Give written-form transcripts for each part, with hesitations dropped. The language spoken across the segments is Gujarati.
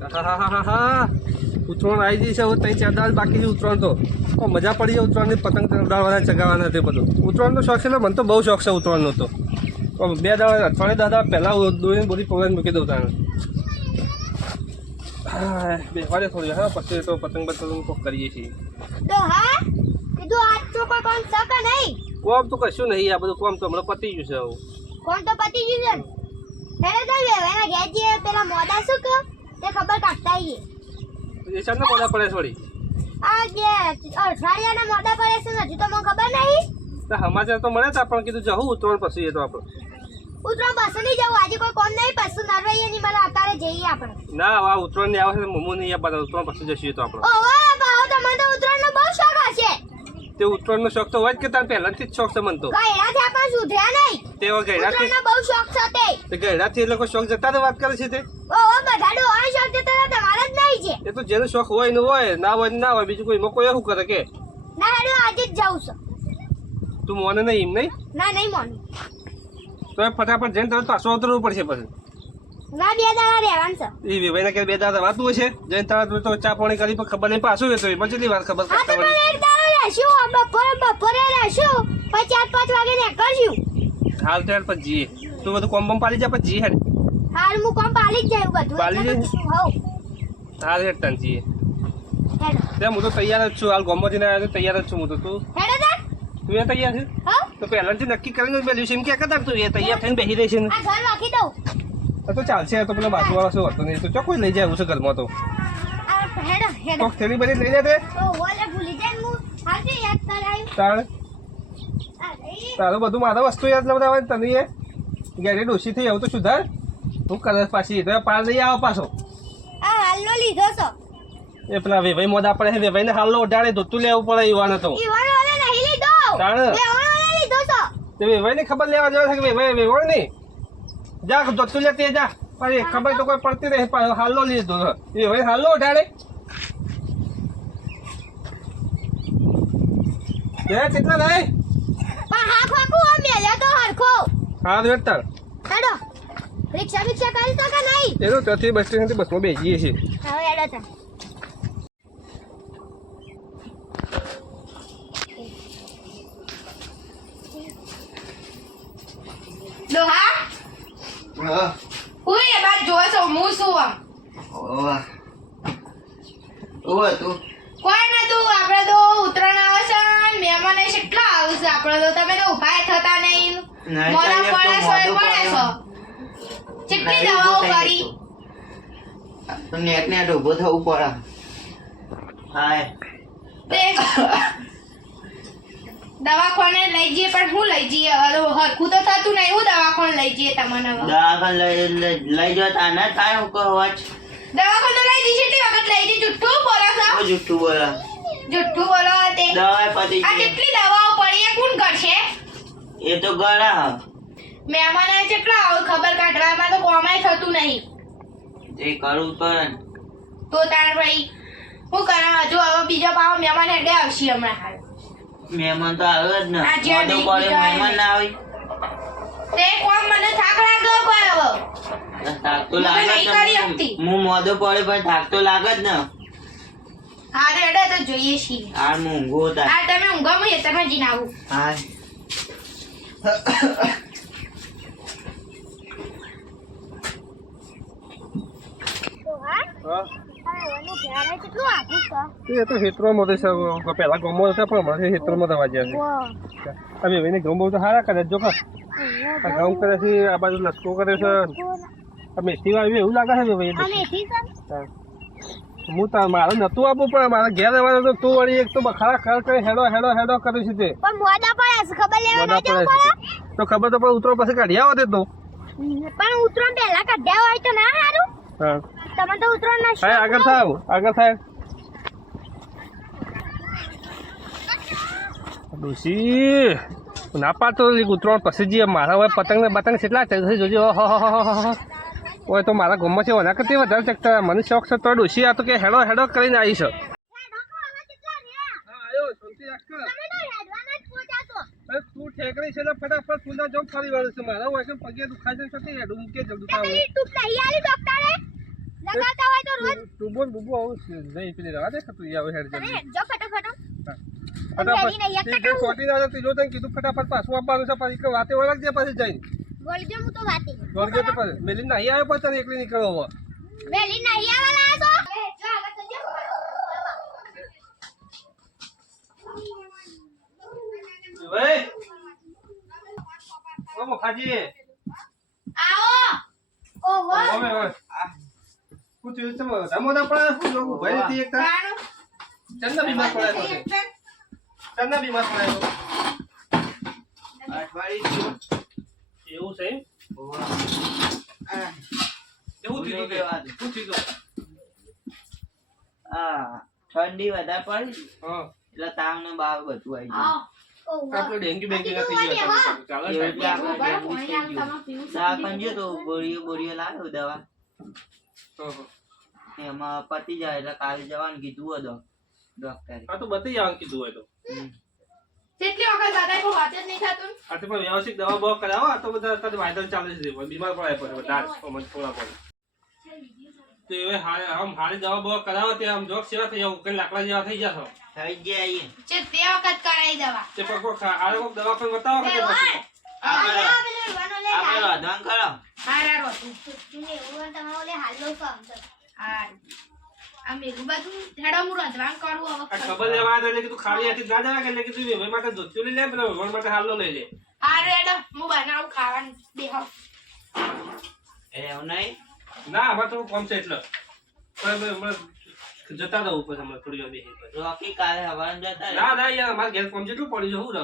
હા ઉત્તરાયણ આવી જઈ છે હવે 3-4 દાળ બાકી છે ઉત્તરાયણ તો મજા પડી જાય ઉત્તરાયણની પતંગ ઉડાડવાના ચગાવવાના તે બધું ઉત્તરાયણનો શોખ છે એટલે મને તો બહુ શોખ છે ઉત્તરાયણનો તો 2 દાડા અઠવાડિયે 10 દાડા પહેલાં દોરીને બધી પવન મૂકી દઉં તારે હા બેવાડે થોડી હા પછી તો પતંગ કોક કરીએ છીએ તો હા કીધું આજ તો કોઈ કોણ સકે નહીં કોમ તો કશું નહીં આ બધું કોમ તો હમણાં પતી ગયું છે હવે કોણ તો પતી ગયું છે હેડે તો એના ગેજી પેલા મોડા શું કે તે ખબર કાઢતા આવીએ એ ચાંદના મોડા પડે થોડી આ જે અઠવાડિયાના મોડા પડે છે હજુ તો મને ખબર નહીં તો સમાચાર તો મળે તા પણ કીધું જવું ઉત્તરાયણ પછી એ તો આપણે ઉતરાણ બસ નહીં જવું આજે કોઈ કોમ નહીં પછી નરવૈયા ની મને અત્યારે જઈએ આપણે ના આ ઉત્તરાયણ ની આવે છે મમ્મુ નહીં આ બધા ઉત્તરાયણ પછી જશું તો આપણે ઓહો બાઓ તમને તો ઉતરાણ નો બહુ શોખ હશે તે ઉત્તરાયણ નો શોખ તો હોય જ કે તાર પહેલાથી જ શોખ છે મને તો ગયડાથી આપણે સુધર્યા નહીં તેઓ ગયડાથી ઉતરાણ નો બહુ શોખ છે તે ગયડાથી એ લોકો શોખ જતા વાત કરે છે તે ઓહો બધા ડોહાનો શોખ છે તમારે જ નહીં છે એ તો જેનો શોખ હોય ને હોય ના હોય ના હોય બીજું કોઈ મોકો એવું કરે કે ના હેડો આજે જ જાઉં છું તું મોને નહીં એમ નહીં ના નહીં મોનું તો ફટાફટ જઈને તરત પાછું ઉતરવું પડશે પછી ના 2 દાડા રહેવાનું છે એ વિભાઈને કે 2 દાડા વાતું હશે જઈને તરત તો ચા પાણી કરી પણ ખબર નહીં પાછું એ તો એમાં કેટલી વાર ખબર હા તો પણ એક દાડો રહેશું બપોરે રહેશું પછી 4-5 વાગે નીકળશું હાલ તો યાર પછી જઈએ તું બધું કોમ બમ પાલી જા પછી જઈએ હેડ હાલ હું કોમ પાલી જ જાય બધું પાલી જાય? હોવ હાલ હેડ તને જઈએ હેડો તે હું તો તૈયાર જ છું હાલ ગોમોથી આવ્યો તો તૈયાર જ છું હું તો તું હેડો તા તું એ તૈયાર છે હોવ તો પહેલાથી નક્કી કરીને બેઠું છે એમ કે કદાચ તું એ તૈયાર થઈને બેસી રહી છે ને આ ઘર રાખી દઉં તો ચાલશે તો પેલો બાજુવાળો શું હતો નહીં તો ચોખ્ખું લઈ જાય એવું છે ઘરમાં તો આ હેડો હેડો કોક થેલી બધી લઈ જાય તો ઓલે ભૂલી જાય હું આજે યાદ કરાયું તારે આ લઈ તારું બધું મારા વસ્તુ યાદ નતા આવે તને એ ગેડી ડોસી થઈ આવું તો સુધાર તું કરે પાછી તો પાર નહીં આવો પાછો આ હાલનો લીધો છો એ પેલા વેભાઈ મોદા પડે છે વેભાઈને હાલનો ઉડાડે ધોતું લેવું પડે ઈવાનો તો ઈવાનો ઓલે નહીં લીધો તાણે લેવાનો ઓલે લીધો છો તે વેભાઈને ખબર લેવા જવા છે કે વેભાઈ વેવાણ નહીં જા ધોતું લેતી જા પણ ખબર તો કોઈ પડતી રહે પણ હાલનો લીધો એ વેભાઈ હાલનો ઉડાડે કેટલા નહીં પણ હા ખોખું આ મેલ્યા તો હરખો હા વેટતા હેડો રિક્ષા કરી તો કે નહીં એનો ત્યાંથી બસ સ્ટેશનથી બસમાં બેસીએ છીએ હવે હેડો તા ડોહા હા હું એ બાદ જોવો છો હું શું આમ ઓવા ઓવા તું કોઈ નતું આપણે તો ઉતરાણ આવે છે ને મહેમાન કેટલા આવે છે આપણે તો તમે તો ઉભા થતા નહીં મોડા પડે છો એ પડે છો કેટલી દવાઓ કરી તો નેટ નેટ ઉભો થવું પડે હાય તે દવાખાને લઈ જઈએ પણ હું લઈ જઈએ હવે હરખું તો થતું નહીં હું દવાખાને લઈ જઈએ તમને હવે દવાખાને લઈ જતા ના થાય હું કહો વાત દવાખાને લઈ જઈએ કેટલી વખત લઈ જઈએ જુઠ્ઠું બોલો છો ઓ જુઠ્ઠું બોલા જુઠ્ઠું બોલો તે દવા પતી આ કેટલી દવાઓ પડી એ કોણ કરશે એ તો ગળા મહેમાન કેટલા આવે ખબર કાઢવામાં તો કોમાય થતું નહીં એ કરવું પડે ને. તો તાર ભાઈ હું કરા હજુ હવે બીજો પાવ મહેમાન હેડે આવશે હમણાં હાલ મહેમાન તો આવે જ ને આજે મોઢું નહીં, પડે બીજા મહેમાન ના આવે તે કોમ મને થાક લાગ્યો પણ હવે થાક તો હું લાગે નહીં જ કરી ને. શકતી. હું મોઢો પડે પણ થાક તો લાગે જ ને હારે હેડે તો જોઈએ છીએ હાર હું ઊંઘો હતા આ તમે ઊંઘો હું તમે જીને આવું હાય તો હા હા વાનું ઘેરે કેટલું આગું છે એ તો હેતરોમાં તો પહેલા ગમો હતા પણ હમણાં હેતરોમાં તો વાજ્યા છે વાહ આ વેભાઈને ઘઉં બહુ તો સારા કરે છે જો કા આ ઘઉં કરે છે આ બાજુ લસકો કરે છે આ મેથી વાવી એવું લાગે છે વેભાઈ આ મેથી છે હું તો મારે નતું આપવું પણ મારા ઘેર આવવાનું તો તું વળી એક તો બખાડા ખર કરી હેડો હેડો હેડો કર્યું છે તે પણ મોડા પડે છે ખબર લેવા મોઢા ના જવું પડે પડે છે તો ખબર તો પણ ઉતરો પછી કાઢી આવો તે તો પણ ઉતરણ પહેલા કાઢ્યા હોય તો ના સારું હા તમે તો ઉતરણ ના હા આગળ થાવ આગળ થાય ડોસી ના પાડતો ઉતરવા પછી જઈએ મારા હવે પતંગ ને બતંગ કેટલા ચકશે જોજો હોય તો મારા ગમમાં છે એના કરતી વધારે ચકતા મને શોખ છે તો ડોસી આ તો કે હેડો હેડો કરીને આવી છે તું ઠેકડી છે ફટાફટ તું જો ફરી વાળું છે મારા હોય પગે દુખાય છે હેડું મૂકે જલ્દી થાવ લગાવતા હોય તો રોજ તું બોલ બુબુ આવું નહીં પેલી રવા દે તું આવે હેડ અરે જલ્દી જો ફટાફટ ફટાફટ નહીં એક તે ચોટી ના તું જો તને કીધું ફટાફટ પાછું આપવાનું છે પછી કે વાતે વળગ જે પછી જઈને બોલજો હું તો વાતી વળગે તો પછી મેલી નહીં આવ્યો પછી તને એકલી નીકળો હવે વેલી નહીં આવેલા છો જો આગળ તો જો ભાઈ ઓ ખાજી આવો ઓહો હવે હવે હું તું ચમ રમોદા પડે હું જો ભાઈ થી એક કાણું ચંદા બીમાર પડે તો ચંદા બીમાર પડે તો અઠવાડિયું એવું છે એવું થયું તે શું થયું ઠંડી વધારે પડી હા એટલે તાવ ને બાવ બધું આવી ગયું આવો ઓહો આપણો ડેન્ગ્યુ બેન્ગ્યુ ના થઈ ગયો ચાલો એવું સાહેબ એટલે આપણે બરાબર, ડેન્ગ્યુ પાણી થઈ આમ ગયું. તમારે પીવું છે. દવાખાને ગયો તો બોરીઓ લાવ્યો દવા એમાં પતી જાય એટલે કાલે જવાનું કીધું હતું ડોક્ટરે. આ તો બધી જવાનું કીધું હોય તો કેટલી વખત બધાય કોઈ વાત જ નહીં થતું આ તો પણ વ્યવસ્થિત દવા બવા કરાવો આ તો બધા અત્યારે વાયદલ ચાલે છે બીમાર પડે પછી બધા થોડા પડે તો હવે આમ હારી દવા બવા કરાવો તે આમ જોક સેવા થઈ જાવ કઈ લાકડા જેવા થઈ જશો થઈ ગયા અહીંયા. છે તે વખત કરાવી દવા તે પણ કોક હારે કોક દવા પણ બતાવો કે પછી આ કરો. પેલો વાનો લે આપણે રાંધણ કરો. હારા રોતું તુને એવું તમારો લે હાલો કામ તો હારું આ મેલું બધું હેડો હું રંધવાન કરું હવે આ ખબર લેવા આવે એટલે કીધું ખાલી હાથી ના જવા કે એટલે કીધું વેવાઈ માટે ધોતિયો લઈ લે પેલા વેવાઈ માટે હાલો લઈ લે હારું હેડો હું બનાવું ખાવાનું દેહો એવું નહીં ના અમારે થોડું કોમ છે એટલે પણ હમણાં જતા રહું પછી હમણાં થોડી વાર બેસી પછી રોકી કાલે હવારે જતા રહે. ના ના યાર મારે ઘેર કોમ જેટલું પડી જવું ને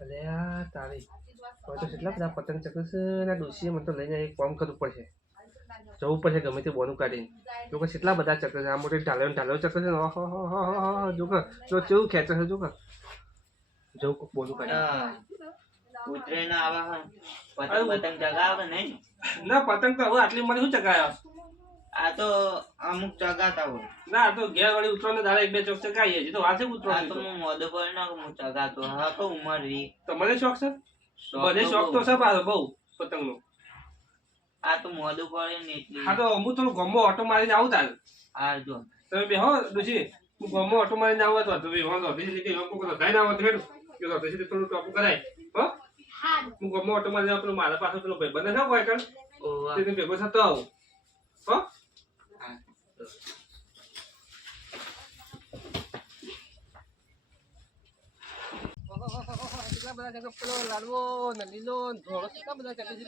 અલે આ તારી તો કેટલા બધા પતંગ ચક્ર છે ને ડોસીએ મને તો લઈને એક કામ કરવું પડશે જવું પડશે ગમે તે બોનું કાઢીને લોકો કેટલા બધા ચક્ર છે આ મોટી ઢાલ્યો ચક્ર છે ને જો કે જો કેવું ખેંચે છે જો કે જવું કોક બોનું કાઢી હા. ઉતરેને આવે હે. પતંગ ચગાવે નહીં. ના પતંગ તો હવે આટલી મને શું ચગાયો આ તો અમુક ચગાતા હોય. ના આ તો ઘેર વળી ઉતરવાના દાડા એક બે ચોક ચગાવીએ છીએ તો વાર છે આ તો ઉતરવાનું હું મોદો પર ના હું ચગાતો હા તો ઉંમર રી તો મને શોખ છે બધે શોખ તો છે પાછો બહુ પતંગનો આ તો મોદો પડે ને એટલે હા તો હું થોડું ગમો ઓટો મારીને આવું તાર આ જો તમે બે હો ડોશી હું ગમો ઓટો મારીને આવું તો તમે વાંધો બીજી જગ્યાએ લોકો બધા ગાઈને આવો તો હેડું કે તો પછી થોડું ટોપું કરાય હો હારું હું ગમો ઓટો મારીને આવું પેલો મારા પાસે પેલો ભાઈ બને છે કોઈ કણ ઓવા. તેને ભેગો થતો આવું હો હા. કેટલા બધા જગ્યા પેલો લાડવો ને લીલો ને ધોળો કેટલા બધા જગ્યા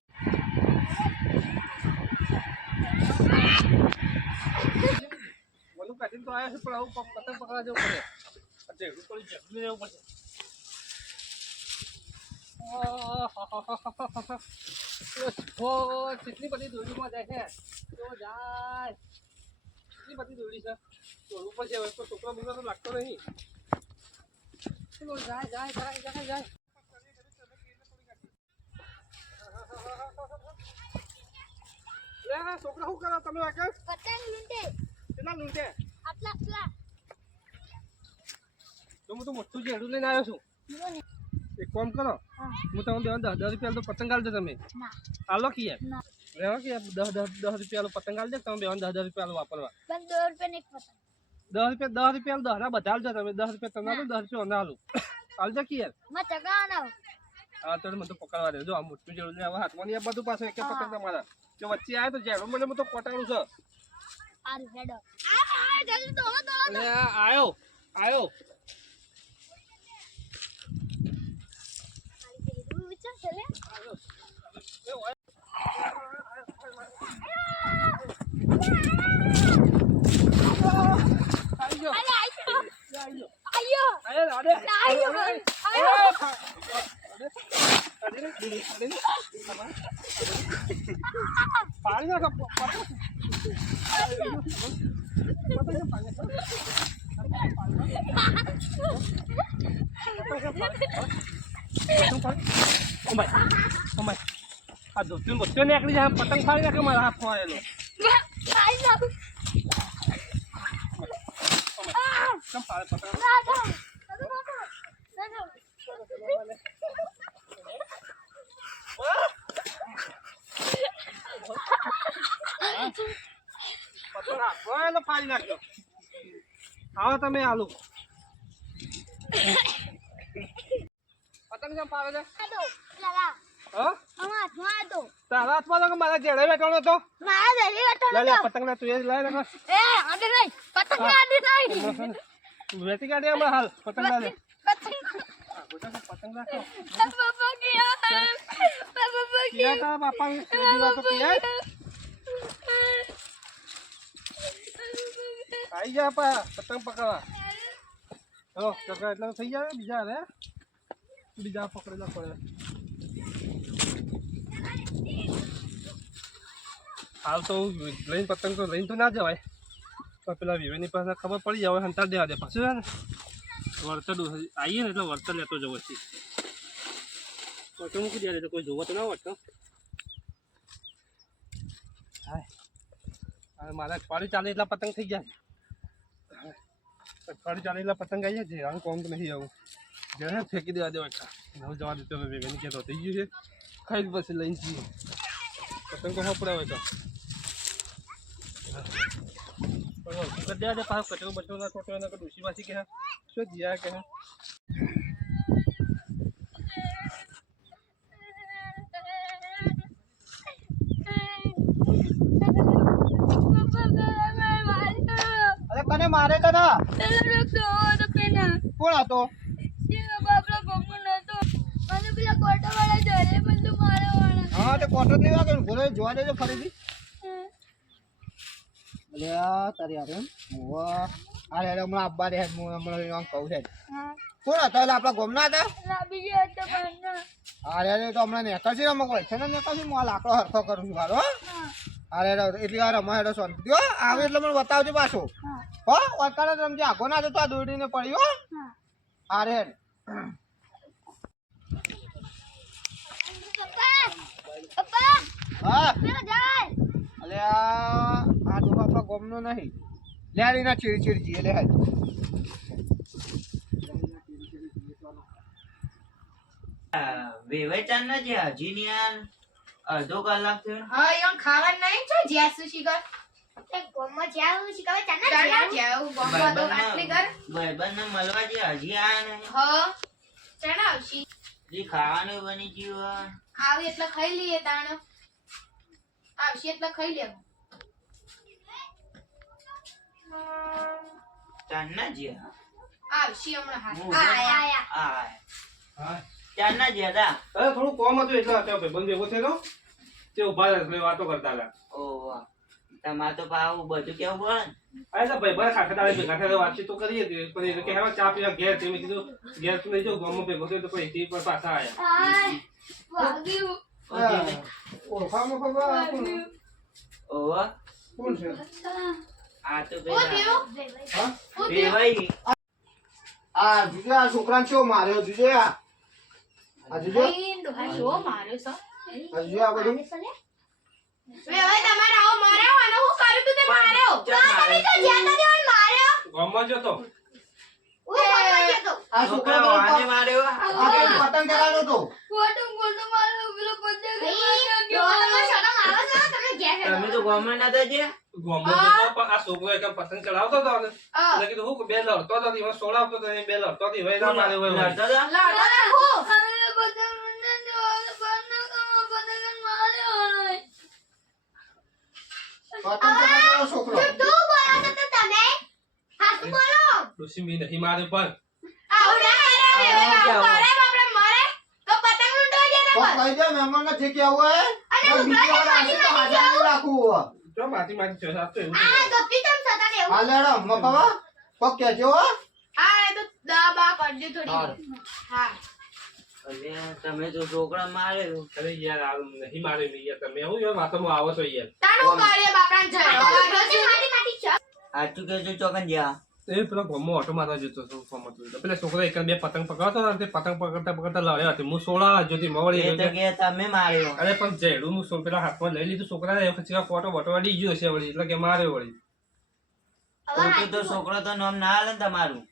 બોલું કાઢીને તો આવ્યા છે પણ આવું પતંગ પકડવા જવું પડે ઝેડું પડી ઝેડું લેવું પડશે કેટલી બધી દોરીમાં જાય છે તો જાય કેટલી બધી દોરી છે દોડવું પડશે હવે તો છોકરો બીજો તો લાગતો નહીં ચલો જાય જાય જાય જાય જાય છોકરા શું કરો તમે આગળ પતંગ લૂંટે કેટલા લૂંટે આટલા આટલા તો હું તો મોટું ઝેડું લઈને આવ્યો છું જો ને એક કામ કરો હા હું તમને 10 રૂપિયા તો પતંગ આલજો તમે ના હાલો કે યાર ના રહેવા કે 10 રૂપિયા પતંગ આલજો તમે બે 10 રૂપિયા વાપરવા પણ 2 રૂપિયા એક પતંગ 10 રૂપિયા 10 બધા આલજો તમે 10 રૂપિયા તમને આલો 10 રૂપિયા ના આલું આલજો કે યાર માં ચગાવવાનો હા તો મને તો પકડવા દે જો આ મોટું ઝેડું લઈને આવા હાથમાં નહીં આ બધું પાછું એક એક પતંગ તમારા જો વચ્ચે આવે તો ઝેડું મને તો કોટાડું છે હારું હેડો આ જલ્દી દોડો દોડો અને આયો આયો વિચાર ચલે આયો અરે આયો આયો આયો આયો આડે આયો પાણી ના આ ધોત્યું બધું નીકળી જાય પતંગ ફાડી નાખે મારા હાથ ફાડેલો કેમ ફાડે પતંગ પતંગ આપો એટલે ફાડી નાખ્યો. આવો તમે આલુ પતંગ કેમ પાડે છે? આદો લાલા હા અમાર હાથમાં આદો તારા હાથમાં તો કે મારા જેડે બેઠો હતો. મારા દરી લે વટો લે પતંગ લે તું એ લઈ લે એ આદે નહીં પતંગ આદે નહીં વેતી કાઢી હમણાં હાલ પતંગ લે લે પતંગ પતંગ રાખો પાપા ગયા પાપા કિયા તા બાપા દીવા તો કિયા આઈ જા પા પતંગ પકડવા. હલો ચકા એટલે થઈ જાય બીજા રે બીજા પકડેલા પડે. હાલ તો લઈને પતંગ તો લઈને તો ના જવાય પણ પેલા વિવેની પાસે ખબર પડી જાય હંતાર દેવા દે પછી છે ને વળતર આવીએ ને એટલે વળતર લેતો જવો છે. વળતર મૂકી દે કોઈ જોવો તો ના વળતો. હા મારા અઠવાડિયું ચાલે એટલા પતંગ થઈ જાય. અઠવાડિયું ચાલે એટલા પતંગ આવી જાય છે. આમ કોમ તો નહીં આવું જરા ફેંકી દેવા દેવા એટલા નવ જવા દેતો વિવેની કહેતો થઈ ગયું છે ખાઈ પછી લઈને જઈએ પતંગ તો હપડા હોય તો કરી દેવા દે પાછો કચરો બચરો ના છોટો એના ડોસી વાસી કહે શું જીયા કહે. અરે કને મારે કના કોણ હતો? હા તે કોટો નહીં વાગે ને ઘોડે જોવા દેજો ફરીથી. અલ્યા તારી યાર એમ મોવા આ હેડ હમણાં આબા રે હેડ હું હમણાં એમ કહું છે. કોણ હતા એટલે આપણા ગોમના હતા? હા રે તો હમણાં નેકળશે ને અમુક છે ને નેકળશે હું આ લાકડો હરખો કરું છું મારો. હા રે એટલી વાર અમારે હેડો શાંતિ થયો આવે એટલે મને બતાવજો પાછો હો વરકારે રમજે આગો ના જતો આ દોડીને પડ્યો. હા રે પપ્પા હા પેલા જાય અલ્યા આ તો આપણા ગોમનો નહીં લેરી ના ચીડી ચીડી જીએ લે હેડ. વેવાય ચાંદ નથી હજી ની યાર અડધો કલાક થયો. હા એમ ખાવાનું નહીં છો જ્યાં સુશી કર તે ગોમમાં જાવ શીખવે ચાના ચાના જાવ જાવ ગોમમાં તો આટલી કર ભાઈબંધને મળવા જે હજી આયા નહીં. હ ચાના આવશી હજી ખાવાનું બની ગયું. આવી એટલે ખાઈ લઈએ તાણ આવશી એટલે ખાઈ લે ચાંદના જ્યાં આવશી હમણાં હું હા આયા આયા હા ચાંદના જ્યાં તા. અરે થોડું કોમ હતું એટલે અત્યારે ભાઈબંધ ભેગો થયેલો તે ઉભા રહે વાતો કરતા હતા. ઓહો તમારે તો પાછું બધું કેવું પડે ને. અરે તો ભાઈબંધ ખાખેદારે ભેગા થયા વાતચીત તો કરીએ હતી પણ એ કે હવે ચા પીવા ઘેર તે મેં કીધું ઘેર તું નહીં જાઉં ગામમાં ભેગો થયો તો પછી તે પણ પાછા આવ્યા. આય વાગ્યું ઓળખાણમાં ખબર કોણ? ઓહો કોણ છે? આ તો ઓ પેલા થયું હા ઓ થયું વેવાઈ આ જુજે આ છોકરાને કેવો માર્યો જુજે આ જુજે ડોહા જો માર્યો છો આ જુજે આ બધું વેવાઈ તમારે આવો માર્યો અને હું કરું તું તે માર્યો ચાલ તો જ્યાં તો દેવન માર્યો ગામમાં જતો હું ગોમમાં જતો આ છોકરા છોકરા આને માર્યો. આ પેલો પતંગ ચગાવતો તો ભાઈ ડોહામાં શરમ આવે છે તમે ઘેર તમે તો ગવર્મેન્ટ નતા જે. ગામમાં જતો પણ આ છોકરો એક પતંગ ચડાવતો હતો ને એટલે કીધું હું કે બે લડતો હતો એમાં સોડાવતો હતો એ બે લડતો હતો હવે ના મારે હોય લડતા હતા? લડો રાખો પતંગ ચગાવતો છોકરો તું બોલો છો તો તમે હાથ બોલો ડોસી મી નહીં મારે પણ આવું ના કરે વેવાઈ આવું કરે બાપડે મરે તો પતંગ લૂંટવા જાય તો ને કહી દે મહેમાનને જે કહેવું હોય અને તો ઉભરા બીજી વાર આવશે તો હાજર નહીં રાખવું જો માટી માટી છે આ તો એવું આ ગપ્પી તમ સતા દેવું હા લેડો મકવા પગ કહેજો હો. હા એ તો દબા કરજો થોડી હા અલ્યા, તમે તો છોકરા માર્યો. અરે યાર આ નહીં મારે નહીં યાર તમે હું યાર વાતોમાં આવો છો યાર તાણું કરીએ બાપડા ગપ્પી મારી માટી છે સાચું કહેજો ચોકન જ્યાં. એ પેલા ગામમાં ઓટો મારવા જતો હતો ફોર્મ હતું એટલે પેલા છોકરા એક બે પતંગ પકડતો હતો ને તે પતંગ પકડતા પકડતા લડ્યા હતી હું સોળા જોતી એ મવડી તો કે તમે માર્યો. અરે પણ જેડું હું પેલા હાથમાં લઈ લીધું છોકરાને પછી કોટો બોટો અડી ગયો છે વળી એટલે કે મારે વળી ખોટું તો છોકરો તો નામ ના આલે ને તમારું.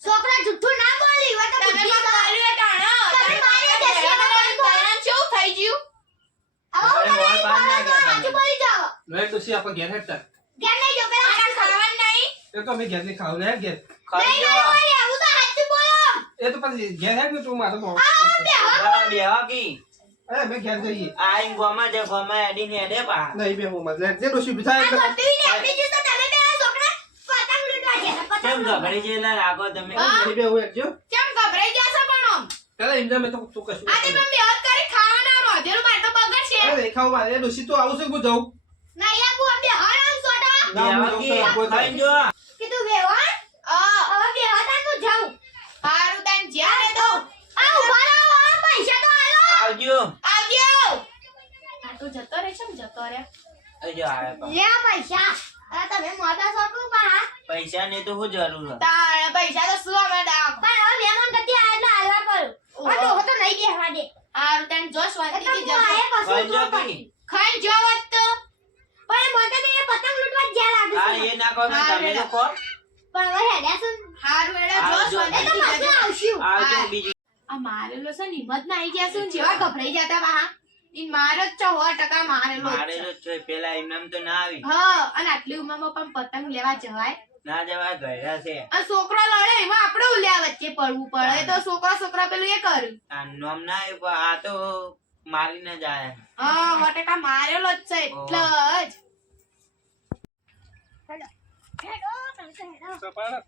છોકરા જુઠ્ઠું ના બોલી વા તો તમે બુદ્ધિ પણ માર્યો તાણો તમે માર્યો છે, તમે તમે તારણ કેવું થઈ ગયું આવો અરે, મને વાત પાડ ના ગયા તમે. આજુ બોલી જાઓ લે ડોશી આપણે ઘેર હેઠતા ઘેર નહીં જો પેલા આના ખાવાનું નહીં એ તો અમે ઘેર ની ખાવ લે ઘેર ખાઈ નહીં લો. નહીં એવું તો સાચું બોલો એ તો પછી ઘેર હેઠ ને તું મારો બરાબર બેહો કી. અરે મેં ઘેર જઈએ આ ઈન ગોમાં જે ગોમાં એડીને એડે પા. નહીં બે હું મત લે જે ડોશી બિચાર આ એટલે ગોતી ને આપણી જો તો તમે બે છોકરા પતંગ લૂંટવા ગયા હતા, કેમ પતંગ લૂંટવા. ગભરી જેલા લાગો તમે? નહીં બે હું એકજો કેમ ગભરાઈ ગયા છો પણ આમ? પેલા એમને મેં તો તું કશું આજે પણ બેહત કરી ખાવાના રોધેલું બાર તો બગડશે. અરે ખાવ મારે ડોશી તો આવું છે હું જાઉં નહીં આબુ અમે હરામ સોટા ના હું બેહો જાઉં કી. તો ખાઈ જો. કીધું વેવાન હવે બે હતા તો જાઉં હારું તાન જ્યાં ને તો આ ઉભા રહો આ પૈસા તો આલો આવજો. આવજો. આ તો જતો રહેશે ને જતો રહે. આવજો આવે પા. લે આ પૈસા અરે તમે મોટા છોકરું બા પૈસા ની તો શું જરૂર હે? તાણ પૈસા તો શું અમે દાવ. પણ હવે મહેમાન ગતિ આ એટલે હાલવા પડ્યું ઓહો. આ તો નહીં બેહવા દે હારું તાન જો શાંતિથી તો જજો. હું આયે ખાઈ જો કશું કી. ખાઈ જો વાત તો. પણ મોટા તો એ પતંગ લૂંટવા જ જ્યાં હા લાગે એ ના કહો તો તમે તો કહો. પણ હવે હેડ્યા છું હારું એડા જો આવજો. એ તો શાંતિથી પાછું જજો. આવશું આવજો હા. બીજું. આ મારેલો છે ને હિંમત ના આવી ગયા શું જેવા ગભરાઈ જતા બા ઈન મારો જ 100% મારેલો જ છે. મારેલો જ છે પેલા એમનેમ તો ના આવી. હા અને આટલી ઉંમરમાં પણ પતંગ લેવા જવાય ના જવા ગયા છે. અને છોકરો લડે એમાં આપણે ઉલ્યા વચ્ચે પડવું પડે તો છોકરા પેલું એ કર્યું આ નોમ ના આવ્યું પણ આ તો મારીને જ આયા. હા વટેકા મારેલો જ છે એટલે જ હેડો હેડો તમે હેડો સપાડા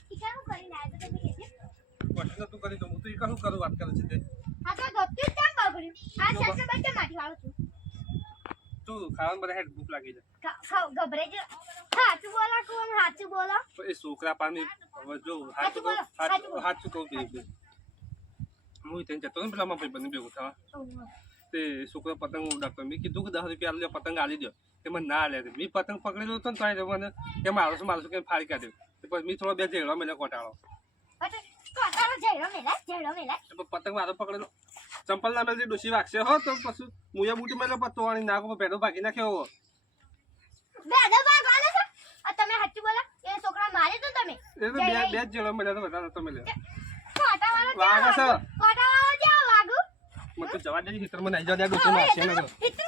ટીકાનું કરીને આવ્યો તો તમે કહેજો question તું કરી તો હું તો ઈ કશું કરું વાત કરે છે તે આ તો ગપ્યું કેમ બગડ્યું આ શેષે બચ્ચે માટી વાળો છું તું ખાવાનું બધા હેડ ભૂખ લાગી જાય ખાવ ગભરે જ સાચું બોલો કોણ સાચું બોલો તો એ છોકરા પાની હવે જો સાચું બોલો, સાચું બોલો. હાચું કહું બીજું હું ત્યાં જતો ને પેલા મારા ભાઈબંધને ભેગું થવા તે છોકરો પતંગ ઉડાડતો મેં કીધું કે 10 રૂપિયા લે પતંગ આલી દો તે મને ના લે મેં પતંગ પકડેલો હતો ને તો મને કે મારો છું કે ફાડી કાઢ્યો પછી મેં થોડો બે ઝેડવા મેલે કોટાળો કોટારો જઈરો મેલા પતંગ મારો પકડેલો ચંપલ ના મેલે ડોસી વાગશે હો તો પછી મુયા બુટી મેલે પત્તો વાળી નાખો પેડો ભાગી નાખ્યો બેદો ભાગવાનો છે આ તમે સાચું બોલો એ છોકરા મારે તો તમે એ તો બે જ ઝેડવા મેલે તો બધા નતો મેલે કોટા વાળો વાગે છે કોટા વાળો જાવ વાગુ મને તો જવા દે ખેતરમાં નાઈ જવા દે ડોસી મારશે ને ઇતને